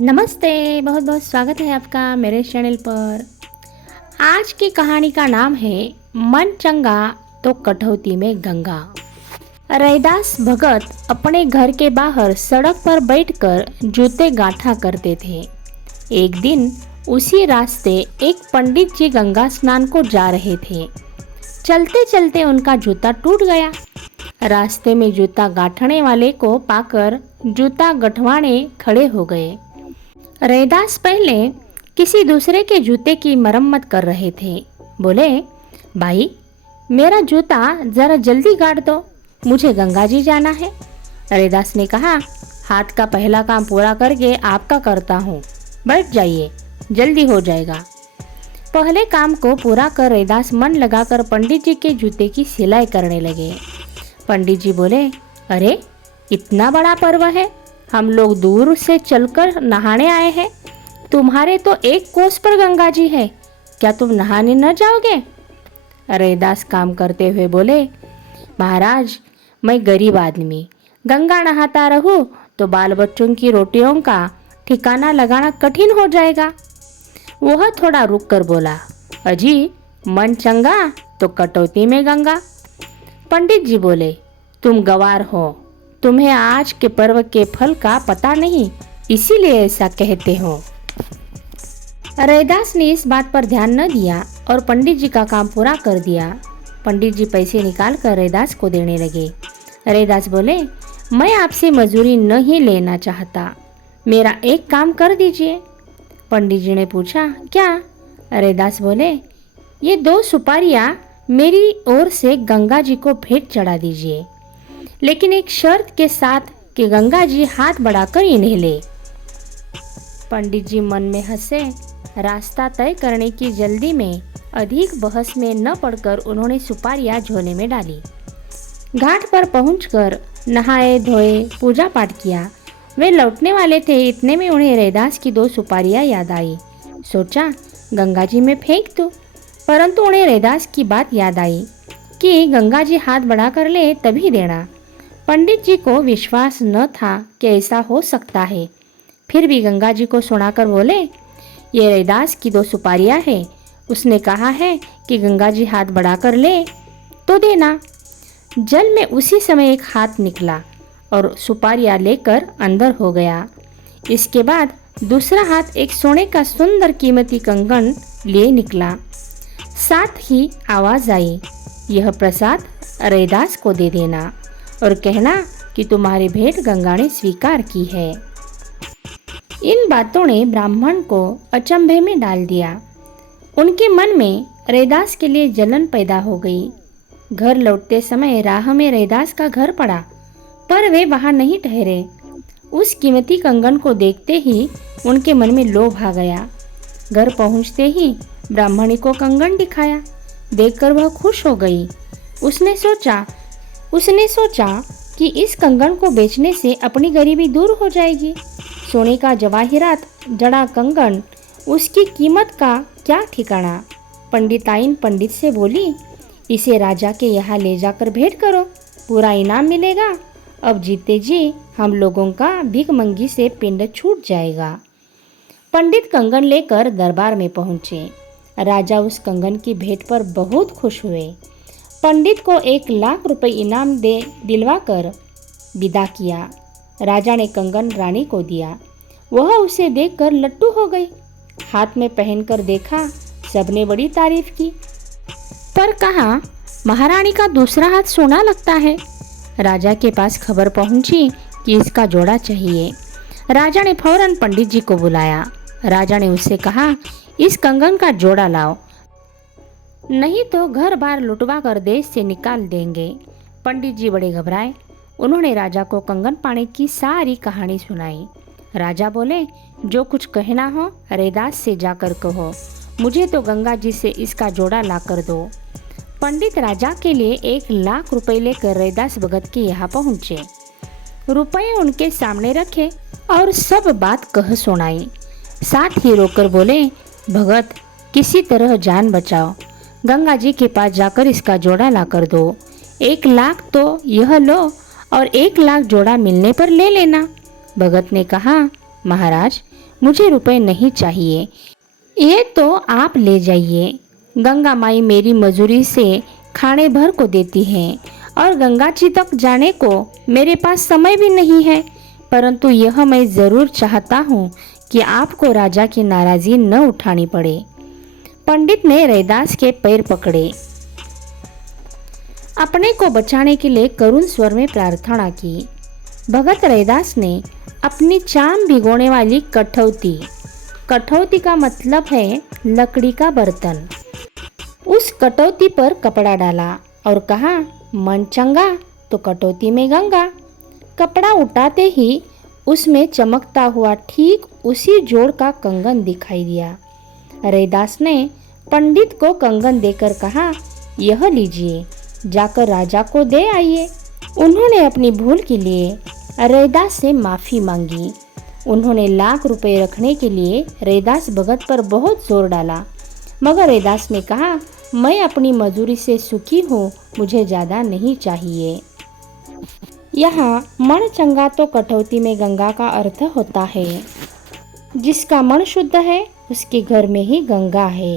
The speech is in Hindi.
नमस्ते, बहुत बहुत स्वागत है आपका मेरे चैनल पर। आज की कहानी का नाम है मन चंगा तो कटौती में गंगा। रैदास भगत अपने घर के बाहर सड़क पर बैठकर जूते गांठा करते थे। एक दिन उसी रास्ते एक पंडित जी गंगा स्नान को जा रहे थे। चलते चलते उनका जूता टूट गया। रास्ते में जूता गांठने वाले को पाकर जूता गठवाने खड़े हो गए। रैदास पहले किसी दूसरे के जूते की मरम्मत कर रहे थे। बोले, भाई मेरा जूता जरा जल्दी गाड़ दो, मुझे गंगा जी जाना है। रैदास ने कहा, हाथ का पहला काम पूरा करके आपका करता हूँ, बैठ जाइए, जल्दी हो जाएगा। पहले काम को पूरा कर रैदास मन लगाकर पंडित जी के जूते की सिलाई करने लगे। पंडित जी बोले, अरे इतना बड़ा पर्व है, हम लोग दूर से चलकर नहाने आए हैं। तुम्हारे तो एक कोस पर गंगा जी है, क्या तुम नहाने न जाओगे? रैदास काम करते हुए बोले, महाराज मैं गरीब आदमी, गंगा नहाता रहूं तो बाल बच्चों की रोटियों का ठिकाना लगाना कठिन हो जाएगा। वह थोड़ा रुक कर बोला, अजी मन चंगा तो कटौती में गंगा। पंडित जी बोले, तुम गवार हो, तुम्हें आज के पर्व के फल का पता नहीं, इसीलिए ऐसा कहते हो। रैदास ने इस बात पर ध्यान न दिया और पंडित जी का काम पूरा कर दिया। पंडित जी पैसे निकाल कर रैदास को देने लगे। रैदास बोले, मैं आपसे मजूरी नहीं लेना चाहता, मेरा एक काम कर दीजिए। पंडित जी ने पूछा, क्या? रैदास बोले, ये 2 सुपारियाँ मेरी ओर से गंगा जी को भेंट चढ़ा दीजिए, लेकिन एक शर्त के साथ कि गंगा जी हाथ बढ़ाकर इन्हें ले। पंडित जी मन में हंसे। रास्ता तय करने की जल्दी में अधिक बहस में न पड़कर उन्होंने सुपारियां झोले में डाली। घाट पर पहुंचकर नहाए धोए पूजा पाठ किया। वे लौटने वाले थे, इतने में उन्हें रैदास की 2 सुपारियां याद आई। सोचा गंगा जी में फेंक दूं, परंतु उन्हें रैदास की बात याद आई कि गंगा जी हाथ बढ़ाकर ले तभी देना। पंडित जी को विश्वास न था कि ऐसा हो सकता है, फिर भी गंगा जी को सुनाकर बोले, ये रैदास की 2 सुपारियां हैं, उसने कहा है कि गंगा जी हाथ बढ़ाकर ले तो देना। जल में उसी समय एक हाथ निकला और सुपारियां लेकर अंदर हो गया। इसके बाद दूसरा हाथ एक सोने का सुंदर कीमती कंगन लिए निकला। साथ ही आवाज आई, यह प्रसाद रैदास को दे देना और कहना कि तुम्हारी भेंट गंगा ने स्वीकार की है। इन बातों ने ब्राह्मण को अचंभे में डाल दिया। उनके मन में रैदास के लिए जलन पैदा हो गई। घर लौटते समय राह में रैदास का घर पड़ा, पर वे वहां नहीं ठहरे। उस कीमती कंगन को देखते ही उनके मन में लोभ आ गया। घर पहुंचते ही ब्राह्मणी को कंगन दिखाया। देखकर वह खुश हो गई। उसने सोचा कि इस कंगन को बेचने से अपनी गरीबी दूर हो जाएगी। सोने का जवाहिरात जड़ा कंगन, उसकी कीमत का क्या ठिकाना। पंडिताइन पंडित से बोली, इसे राजा के यहाँ ले जाकर भेंट करो, पूरा इनाम मिलेगा। अब जीते जी हम लोगों का भिखमंगी से पिंड छूट जाएगा। पंडित कंगन लेकर दरबार में पहुँचे। राजा उस कंगन की भेंट पर बहुत खुश हुए। पंडित को 1 लाख रुपए इनाम दिलवाकर विदा किया। राजा ने कंगन रानी को दिया। वह उसे देखकर लट्टू हो गई। हाथ में पहनकर देखा, सबने बड़ी तारीफ की, पर कहा महारानी का दूसरा हाथ सोना लगता है। राजा के पास खबर पहुंची कि इसका जोड़ा चाहिए। राजा ने फौरन पंडित जी को बुलाया। राजा ने उससे कहा, इस कंगन का जोड़ा लाओ, नहीं तो घर बार लुटवा कर देश से निकाल देंगे। पंडित जी बड़े घबराए। उन्होंने राजा को कंगन पाने की सारी कहानी सुनाई। राजा बोले, जो कुछ कहना हो रैदास से जाकर कहो, मुझे तो गंगा जी से इसका जोड़ा ला कर दो। पंडित राजा के लिए 1 लाख रुपए लेकर रैदास भगत के यहाँ पहुँचे। रुपये उनके सामने रखे और सब बात कह सुनाई। साथ ही रोकर बोले, भगत किसी तरह जान बचाओ, गंगा जी के पास जाकर इसका जोड़ा ला कर दो। 1 लाख तो यह लो और 1 लाख जोड़ा मिलने पर ले लेना। भगत ने कहा, महाराज मुझे रुपए नहीं चाहिए, ये तो आप ले जाइए। गंगा माई मेरी मजूरी से खाने भर को देती हैं और गंगा जी तक जाने को मेरे पास समय भी नहीं है, परंतु यह मैं ज़रूर चाहता हूँ कि आपको राजा की नाराज़गी न उठानी पड़े। पंडित ने रैदास के पैर पकड़े, अपने को बचाने के लिए करुण स्वर में प्रार्थना की। भगत रैदास ने अपनी चाम भिगोने वाली कठौती, कठौती का मतलब है लकड़ी का बर्तन, उस कटौती पर कपड़ा डाला और कहा, मन चंगा तो कटौती में गंगा। कपड़ा उठाते ही उसमें चमकता हुआ ठीक उसी जोड़ का कंगन दिखाई दिया। रैदास ने पंडित को कंगन देकर कहा, यह लीजिए, जाकर राजा को दे आइए। उन्होंने अपनी भूल के लिए रैदास से माफ़ी मांगी। उन्होंने लाख रुपए रखने के लिए रैदास भगत पर बहुत जोर डाला, मगर रैदास ने कहा, मैं अपनी मजूरी से सुखी हूँ, मुझे ज़्यादा नहीं चाहिए। यहाँ मन चंगा तो कटौती में गंगा का अर्थ होता है, जिसका मन शुद्ध है उसके घर में ही गंगा है।